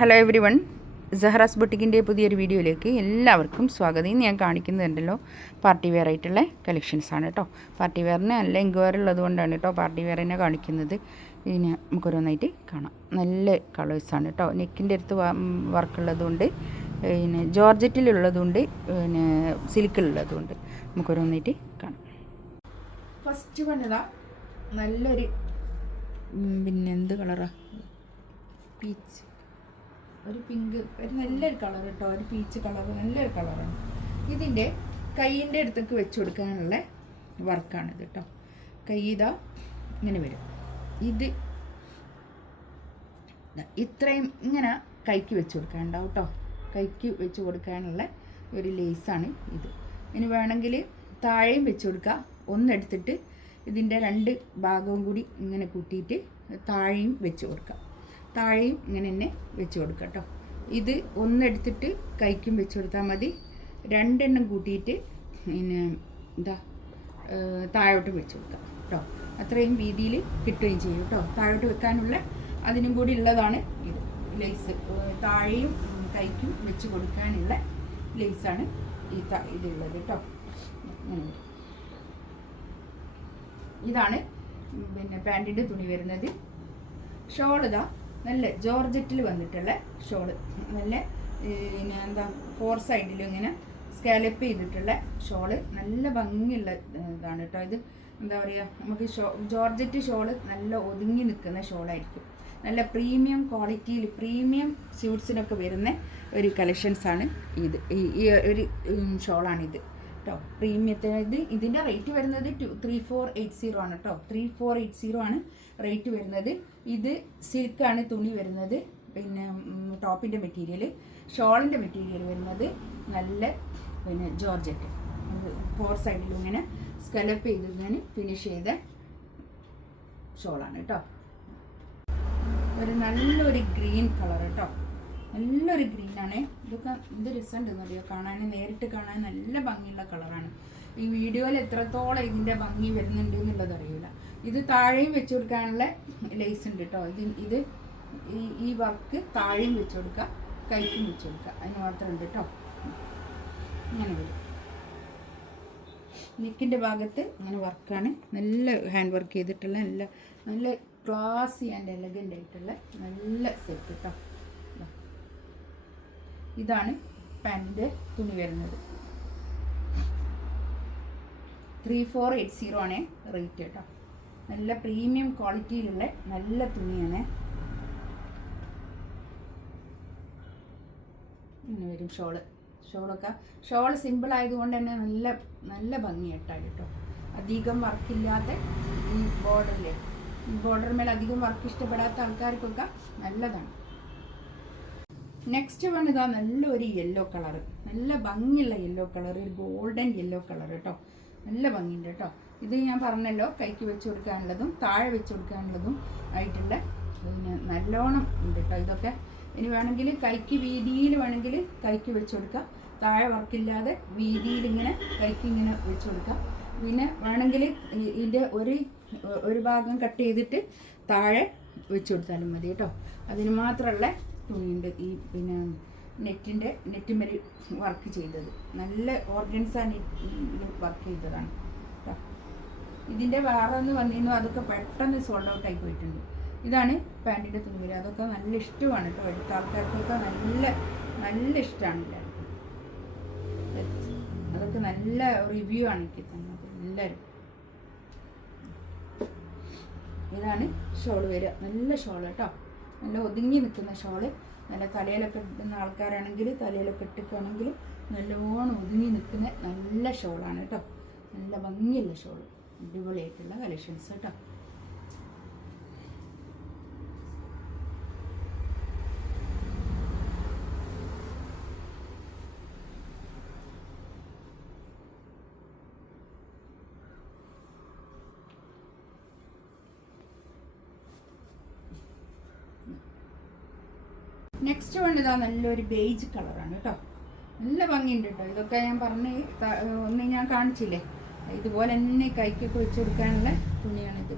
Hello every one, സഹറാസ് ബൊട്ടിക്കിൻ്റെ പുതിയൊരു വീഡിയോയിലേക്ക് എല്ലാവർക്കും സ്വാഗതം. ഇന്ന് ഞാൻ കാണിക്കുന്നുണ്ടല്ലോ പാർട്ടി വെയർ ആയിട്ടുള്ള കളക്ഷൻസാണ് കേട്ടോ. പാർട്ടി വെയറിന് നല്ല എൻക്വയറി ഉള്ളത് കൊണ്ടാണ് കേട്ടോ പാർട്ടി വെയറിനെ കാണിക്കുന്നത്. ഇതിന് നമുക്കൊരോന്നായിട്ട് കാണാം. നല്ല കളേഴ്സാണ് കേട്ടോ. നെക്കിൻ്റെ അടുത്ത് വർക്കുള്ളതുകൊണ്ട്, പിന്നെ ജോർജറ്റിലുള്ളതുകൊണ്ട്, പിന്നെ സിൽക്കിലുള്ളതുകൊണ്ട് നമുക്കൊരോന്നായിട്ട് കാണാം. ഫസ്റ്റ് വന്നതാ നല്ലൊരു പിന്നെ എന്ത് കളറാണ്, പീച്ച്, ഒരു പിങ്ക്, ഒരു നല്ലൊരു കളർ കേട്ടോ. ഒരു പീച്ച് കളർ, നല്ലൊരു കളറാണ്. ഇതിൻ്റെ കൈയിൻ്റെ അടുത്തേക്ക് വെച്ച് കൊടുക്കാനുള്ള വർക്കാണിത് കേട്ടോ. കൈ ഇതാ ഇങ്ങനെ വരും. ഇത് ഇത്രയും ഇങ്ങനെ കൈക്ക് വെച്ച് കൊടുക്കാനുണ്ടാവും കേട്ടോ. കൈക്ക് വെച്ച് കൊടുക്കാനുള്ള ഒരു ലേസാണ് ഇത്. ഇനി വേണമെങ്കിൽ താഴെയും വെച്ച് കൊടുക്കുക. ഒന്നെടുത്തിട്ട് ഇതിൻ്റെ രണ്ട് ഭാഗവും കൂടി ഇങ്ങനെ കൂട്ടിയിട്ട് താഴെയും വെച്ച് കൊടുക്കുക. താഴെയും ഇങ്ങനെ തന്നെ വെച്ച് കൊടുക്കുക കേട്ടോ. ഇത് ഒന്നെടുത്തിട്ട് കൈക്കും വെച്ച് കൊടുത്താൽ മതി. രണ്ടെണ്ണം കൂട്ടിയിട്ട് പിന്നെ താഴോട്ട് വെച്ച് കൊടുക്കാം കേട്ടോ. അത്രയും വീതിയിൽ കിട്ടുകയും ചെയ്യും കേട്ടോ. താഴോട്ട് വെക്കാനുള്ള അതിനും കൂടി ഉള്ളതാണ് ഇത് ലേസ്. താഴെയും കൈക്കും വെച്ച് കൊടുക്കാനുള്ള ലേസാണ് ഇതുള്ളത് കേട്ടോ. ഇതാണ് പിന്നെ പാൻറ്റിൻ്റെ തുണി വരുന്നത്. ഷോൾ ഇതാ നല്ല ജോർജറ്റിൽ വന്നിട്ടുള്ള ഷോള്. നല്ല പിന്നെ ഫോർ സൈഡിലും ഇങ്ങനെ സ്കാലപ്പ് ചെയ്തിട്ടുള്ള ഷോള്. നല്ല ഭംഗിയുള്ള ഇതാണ് കേട്ടോ. ഇത് എന്താ പറയുക, നമുക്ക് ജോർജറ്റ് ഷോള് നല്ല ഒതുങ്ങി നിൽക്കുന്ന ഷോളായിരിക്കും. നല്ല പ്രീമിയം ക്വാളിറ്റിയിൽ പ്രീമിയം സ്യൂട്ട്സിനൊക്കെ വരുന്ന ഒരു കളക്ഷൻസാണ് ഇത്. ഈ ഒരു ഷോളാണിത് കേട്ടോ. പ്രീമിയത്തിന് ഇതിൻ്റെ റേറ്റ് വരുന്നത് 3480 ആണ് കേട്ടോ. 3480 ആണ് റേറ്റ് വരുന്നത്. ഇത് സിൽക്കാണ് തുണി വരുന്നത്. പിന്നെ ടോപ്പിൻ്റെ മെറ്റീരിയൽ, ഷോളിൻ്റെ മെറ്റീരിയൽ വരുന്നത് നല്ല പിന്നെ ജോർജറ്റ്. ഫോർ സൈഡിലും ഇങ്ങനെ സ്കലപ്പ് ചെയ്തതിന് ഫിനിഷ് ചെയ്ത ഷോളാണ് കേട്ടോ. ഒരു നല്ലൊരു ഗ്രീൻ കളർ കേട്ടോ. നല്ലൊരു ഗ്രീനാണ്. ഇതൊക്കെ എന്ത് രസമുണ്ടെന്ന് അറിയോ കാണാൻ. നേരിട്ട് കാണാൻ നല്ല ഭംഗിയുള്ള കളറാണ്. ഈ വീഡിയോയിൽ എത്രത്തോളം ഇതിൻ്റെ ഭംഗി വരുന്നുണ്ട് എന്നുള്ളത് അറിയില്ല. ഇത് താഴെയും വെച്ച് കൊടുക്കാനുള്ള ലേസ് ഉണ്ട് കേട്ടോ. ഇത് ഈ വർക്ക് താഴെയും വെച്ച് കൊടുക്കുക, കൈക്കും വെച്ച് കൊടുക്കുക. അതിന് മാത്രമുണ്ട് കേട്ടോ. ഇങ്ങനെ വരും. നെക്കിൻ്റെ ഭാഗത്ത് ഇങ്ങനെ വർക്കാണ്. നല്ല ഹാൻഡ് വർക്ക് ചെയ്തിട്ടുള്ള നല്ല നല്ല ക്ലാസി ആൻഡ് എലഗൻ്റ് ആയിട്ടുള്ള നല്ല സെറ്റ് കേട്ടോ. ഇതാണ് പാൻറ്റിൻ്റെ തുണി വരുന്നത്. 3480 ആണ് റേറ്റ് കേട്ടോ. നല്ല പ്രീമിയം ക്വാളിറ്റിയിലുള്ള നല്ല തുണിയാണ്. ഇങ്ങനെ വരും ഷോള് സിമ്പിൾ ആയതുകൊണ്ട് തന്നെ നല്ല നല്ല ഭംഗിയായിട്ടാണ് കേട്ടോ. അധികം വർക്കില്ലാത്ത ഈ ബോർഡർ മേൽ അധികം വർക്ക് ഇഷ്ടപ്പെടാത്ത ആൾക്കാർക്കൊക്കെ നല്ലതാണ്. നെക്സ്റ്റ് വൺ ഇതാ നല്ലൊരു യെല്ലോ കളർ, നല്ല ഭംഗിയുള്ള യെല്ലോ കളർ, ഒരു ഗോൾഡൻ യെല്ലോ കളർ കേട്ടോ. നല്ല ഭംഗിയുണ്ട് കേട്ടോ. ഇത് ഞാൻ പറഞ്ഞല്ലോ കൈക്ക് വെച്ച് കൊടുക്കാനുള്ളതും താഴെ വെച്ച് കൊടുക്കാനുള്ളതും ആയിട്ടുള്ള പിന്നെ നല്ലോണം ഉണ്ട് കേട്ടോ. ഇതൊക്കെ ഇനി വേണമെങ്കിൽ കൈക്ക് വീതിയിൽ വേണമെങ്കിൽ കൈക്ക് വെച്ച് കൊടുക്കാം. താഴെ വർക്കില്ലാതെ വീതിയിൽ ഇങ്ങനെ കൈക്ക് ഇങ്ങനെ വെച്ച് കൊടുക്കാം. പിന്നെ വേണമെങ്കിൽ ഇതിൻ്റെ ഒരു ഭാഗം കട്ട് ചെയ്തിട്ട് താഴെ വെച്ച് കൊടുത്താലും മതി കേട്ടോ. അതിന് മാത്രമുള്ള തുണിയുണ്ട്. ഈ പിന്നെ നെറ്റിന്മേൽ വർക്ക് ചെയ്തത് നല്ല ഓർഗൻസ വർക്ക് ചെയ്തതാണ് കേട്ടോ. ഇതിൻ്റെ വേറെ ഒന്ന് വന്നിരുന്നു, അതൊക്കെ പെട്ടെന്ന് സോൾഡ് ഔട്ട് ആയി പോയിട്ടുണ്ട്. ഇതാണ് പാൻറ്റിൻ്റെ തുണി വരിക. അതൊക്കെ നല്ല ഇഷ്ടമാണ് കേട്ടോ. എടുത്ത ആൾക്കാർക്കൊക്കെ നല്ല നല്ല ഇഷ്ടമാണ് എല്ലാവർക്കും. അതൊക്കെ നല്ല റിവ്യൂ ആണ് എനിക്ക് തന്നത് എല്ലാവരും. ഇതാണ് ഷോള് വരിക. നല്ല ഷോള് കേട്ടോ. നല്ല ഒതുങ്ങി നിൽക്കുന്ന ഷോള്. നല്ല തലയിലൊക്കെ ഇടുന്ന ആൾക്കാരാണെങ്കിൽ തലയിലൊക്കെ ഇട്ടിട്ടാണെങ്കിൽ നല്ലോണം ഒതുങ്ങി നിൽക്കുന്ന നല്ല ഷോളാണ് കേട്ടോ. നല്ല ഭംഗിയുള്ള ഷോള്, അടിപൊളിയായിട്ടുള്ള കളക്ഷൻസ് കേട്ടോ. നെക്സ്റ്റ് വൺ ഇതാ നല്ലൊരു ബേജ് കളറാണ് കേട്ടോ. നല്ല ഭംഗിയുണ്ട് കേട്ടോ. ഇതൊക്കെ ഞാൻ പറഞ്ഞ് ഒന്ന് ഞാൻ കാണിച്ചില്ലേ, ഇതുപോലെ തന്നെ കൈക്കൊക്കെ വെച്ച് കൊടുക്കാനുള്ള തുണിയാണിത്.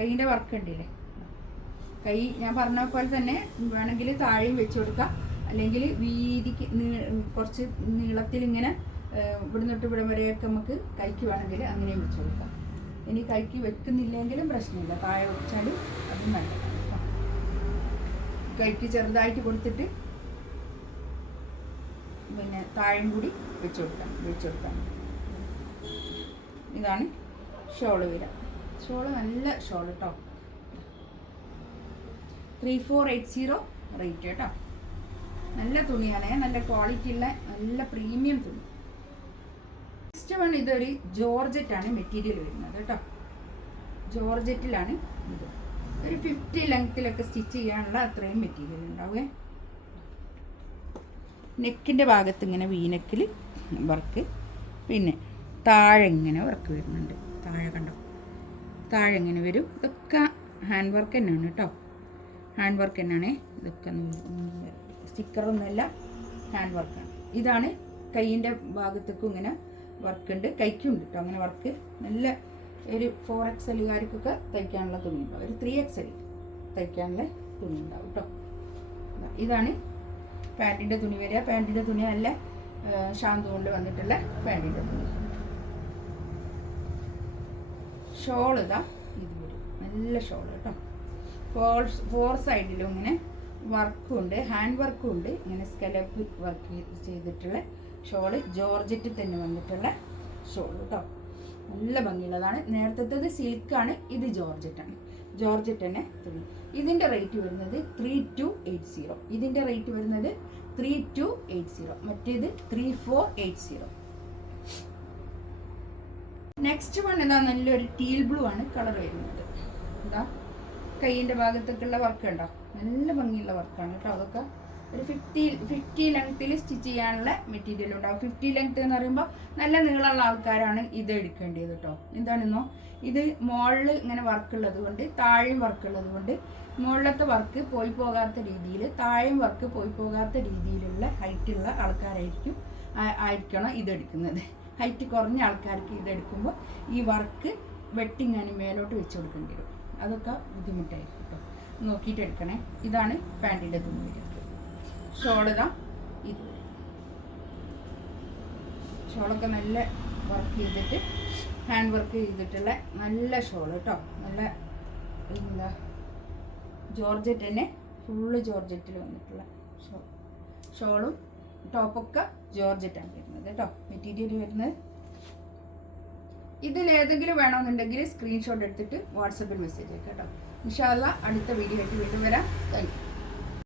കൈയിൻ്റെ വർക്ക് ഉണ്ടല്ലേ, കൈ ഞാൻ പറഞ്ഞ പോലെ തന്നെ വേണമെങ്കിൽ താഴെയും വെച്ച് കൊടുക്കാം, അല്ലെങ്കിൽ വീതിക്ക് കുറച്ച് നീളത്തിൽ ഇങ്ങനെ ഇവിടെ നിന്നിട്ട് ഇവിടെ വരെയൊക്കെ നമുക്ക് കൈക്ക് വേണമെങ്കിൽ അങ്ങനെയും വെച്ച് കൊടുക്കാം. ഇനി കൈക്ക് വെക്കുന്നില്ലെങ്കിലും പ്രശ്നമില്ല, താഴെ വെച്ചാലും അതും നല്ലതാണ്. കൈക്ക് ചെറുതായിട്ട് കൊടുത്തിട്ട് പിന്നെ താഴെയും കൂടി വെച്ച് കൊടുക്കാം. ഇതാണ് ഷോള് വരിക. ഷോള് നല്ല ഷോൾ കേട്ടോ, 3480 റേറ്റ് കേട്ടോ. നല്ല തുണിയാണ്, നല്ല ക്വാളിറ്റി ഉള്ള നല്ല പ്രീമിയം തുണി. നെക്സ്റ്റ് വൺ ഇതൊരു ജോർജറ്റാണ് മെറ്റീരിയൽ വരുന്നത് കേട്ടോ. ജോർജറ്റിലാണ് ഇത്. ഒരു 50 ലെങ്ത്തിലൊക്കെ സ്റ്റിച്ച് ചെയ്യാനുള്ള അത്രയും മെറ്റീരിയൽ ഉണ്ടാവുക. നെക്കിൻ്റെ ഭാഗത്ത് ഇങ്ങനെ വീനെക്കിൽ വർക്ക്, പിന്നെ താഴെ ഇങ്ങനെ വർക്ക് വരുന്നുണ്ട്. താഴെ കണ്ടോ, താഴെ ഇങ്ങനെ വരും. ഇതൊക്കെ ഹാൻഡ് വർക്ക് തന്നെയാണ് കേട്ടോ, ഹാൻഡ് വർക്ക് തന്നെയാണ്. ഇതൊക്കെ സ്റ്റിക്കറൊന്നുമല്ല, ഹാൻഡ് വർക്കാണ്. ഇതാണ് കൈയിൻ്റെ ഭാഗത്തേക്കും ഇങ്ങനെ വർക്ക് ഉണ്ട്, കൈക്കുണ്ട് കേട്ടോ അങ്ങനെ വർക്ക്. നല്ല ഒരു 4XLകാർക്കൊക്കെ തയ്ക്കാനുള്ള തുണി ഉണ്ടാവും, ഒരു 3XL തയ്ക്കാനുള്ള തുണി ഉണ്ടാവും കേട്ടോ. ഇതാണ് പാൻറ്റിൻ്റെ തുണി വരിക. പാൻറ്റിൻ്റെ തുണി നല്ല ഷാന്ത് കൊണ്ട് വന്നിട്ടുള്ള പാൻറ്റിൻ്റെ തുണി. ഷോൾ ഇതാ ഇത് വരും, നല്ല ഷോൾ കേട്ടോ. 4 സൈഡിലും ഇങ്ങനെ വർക്കും ഉണ്ട്, ഹാൻഡ് വർക്കും ഉണ്ട്. ഇങ്ങനെ സ്കലപ്പ് വർക്ക് ചെയ്തിട്ടുള്ള ഷോള്, ജോർജറ്റ് തന്നെ വന്നിട്ടുള്ള ഷോൾ കേട്ടോ. നല്ല ഭംഗിയുള്ളതാണ്. നേരത്തേത് സിൽക്കാണ്, ഇത് ജോർജറ്റാണ്. ജോർജറ്റ് തന്നെ തുണി. ഇതിൻ്റെ റേറ്റ് വരുന്നത് 3280. ഇതിൻ്റെ റേറ്റ് വരുന്നത് 3280, മറ്റേത് 3480. നെക്സ്റ്റ് വൺ ഇതാ നല്ലൊരു ടീൽ ബ്ലൂ ആണ് കളർ വരുന്നത്. എന്താ കൈയിൻ്റെ ഭാഗത്തേക്കുള്ള വർക്ക് ഉണ്ടോ, നല്ല ഭംഗിയുള്ള വർക്കാണ് കേട്ടോ. അതൊക്കെ ഒരു 50 ലെങ്ത്തിൽ സ്റ്റിച്ച് ചെയ്യാനുള്ള മെറ്റീരിയൽ ഉണ്ടാവും. 50 ലെങ്ത്ത് എന്ന് പറയുമ്പോൾ നല്ല നീളമുള്ള ആൾക്കാരാണ് ഇത് എടുക്കേണ്ടത് കേട്ടോ. എന്താണെന്നോ, ഇത് മുകളിൽ ഇങ്ങനെ വർക്കുള്ളത് കൊണ്ട്, താഴെയും വർക്കുള്ളത് കൊണ്ട്, മുകളിലത്തെ വർക്ക് പോയി പോകാത്ത രീതിയിൽ, താഴെയും വർക്ക് പോയി പോകാത്ത രീതിയിലുള്ള ഹൈറ്റുള്ള ആയിരിക്കണം ഇതെടുക്കുന്നത്. ഹൈറ്റ് കുറഞ്ഞ ആൾക്കാർക്ക് ഇതെടുക്കുമ്പോൾ ഈ വർക്ക് വെട്ടിങ്ങനെ മേലോട്ട് വെച്ച് കൊടുക്കേണ്ടി വരും. അതൊക്കെ ബുദ്ധിമുട്ടായിരിക്കും കേട്ടോ, നോക്കിയിട്ട് എടുക്കണേ. ഇതാണ് പാൻറ്റിൻ്റെ തുണി വരുന്നത്. ഷോളിതാ ഇത്, ഷോളൊക്കെ നല്ല വർക്ക് ചെയ്തിട്ട് ഹാൻഡ് വർക്ക് ചെയ്തിട്ടുള്ള നല്ല ഷോൾ കേട്ടോ. നല്ല എന്താ ജോർജറ്റ് തന്നെ, ഫുള്ള് ജോർജറ്റിൽ വന്നിട്ടുള്ള ഷോളും ടോപ്പൊക്കെ ജോർജറ്റാണ് വരുന്നത് കേട്ടോ. മെറ്റീരിയൽ വരുന്നത്. ഇതിലേതെങ്കിലും വേണമെന്നുണ്ടെങ്കിൽ സ്ക്രീൻഷോട്ട് എടുത്തിട്ട് വാട്സപ്പിൽ മെസ്സേജ് അയക്കാം കേട്ടോ. ഇൻഷാ അല്ലാഹ് അടുത്ത വീഡിയോ ആയിട്ട് വീണ്ടും വരാം. Thank you.